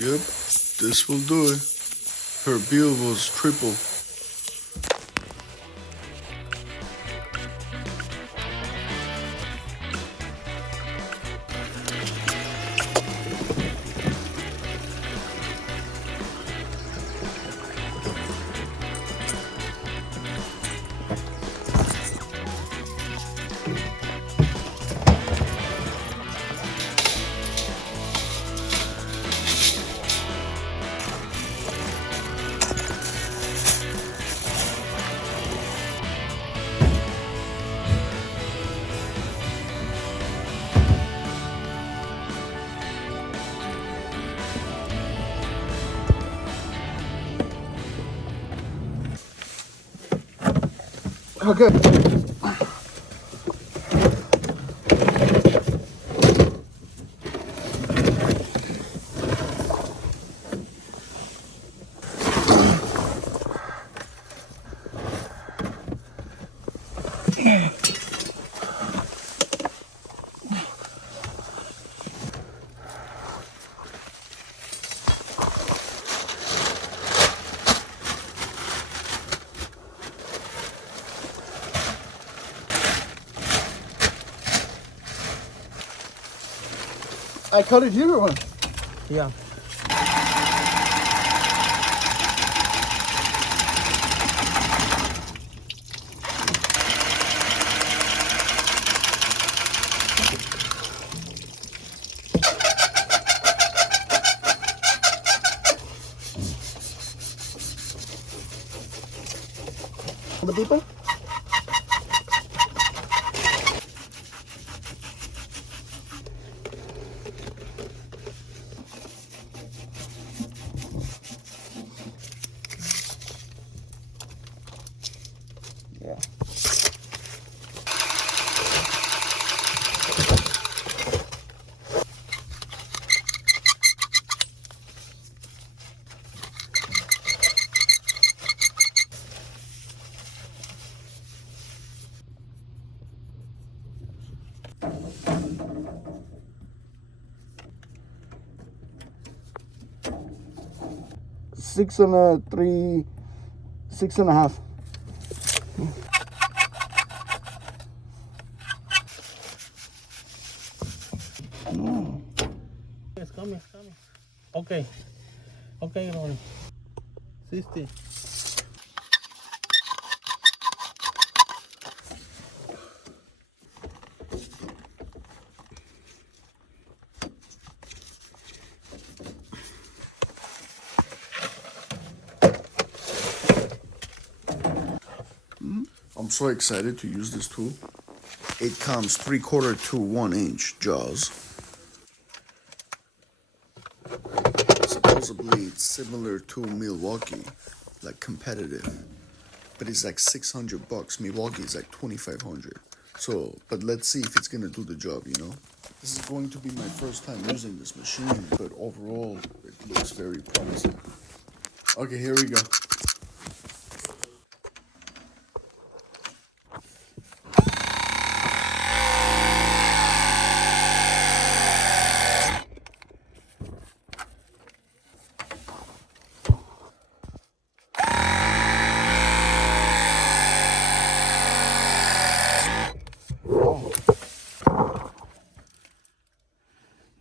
Yep, this will do it. Her bill was triple. Okay. I cut it here or what? Yeah. The people? Yeah. Six and a three, 6.5. No. It's coming, it's coming. Okay. Okay, Ron. 60. I'm so excited to use this tool. It comes 3/4 to 1 inch jaws. Supposedly it's similar to Milwaukee, like competitive, but it's like $600. Milwaukee is like $2,500. So, but let's see if it's gonna do the job, you know? This is going to be my first time using this machine, but overall it looks very promising. Okay, here we go.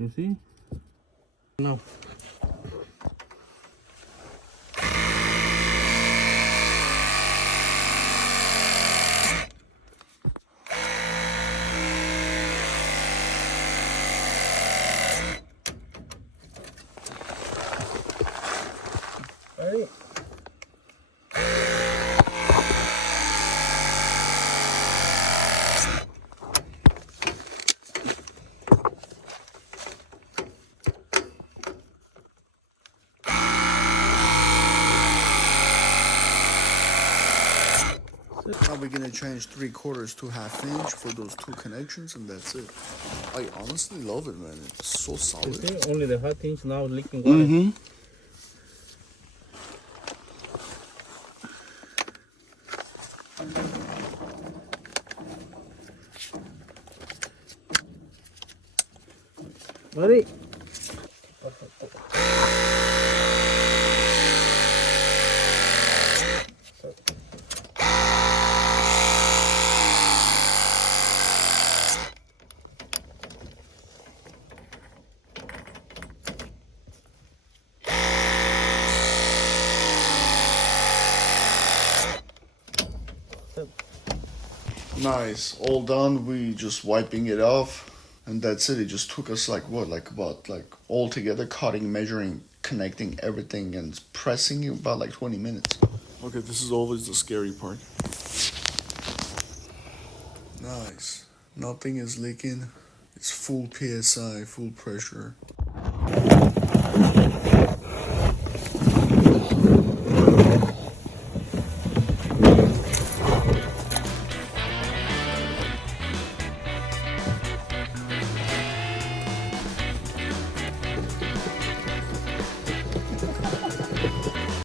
You see? No. Ready? Now we're gonna change 3/4 to 1/2 inch for those two connections, and that's it. I honestly love it, man. It's so You solid. see? Only the 1/2 inch now leaking water. Mm-hmm. Ready? Nice, all done. We just wiping it off, and that's it. It just took us like what, like about like all together, cutting, measuring, connecting everything, and pressing it about like 20 minutes. Okay, this is always the scary part. Nice, nothing is leaking. It's full PSI, full pressure.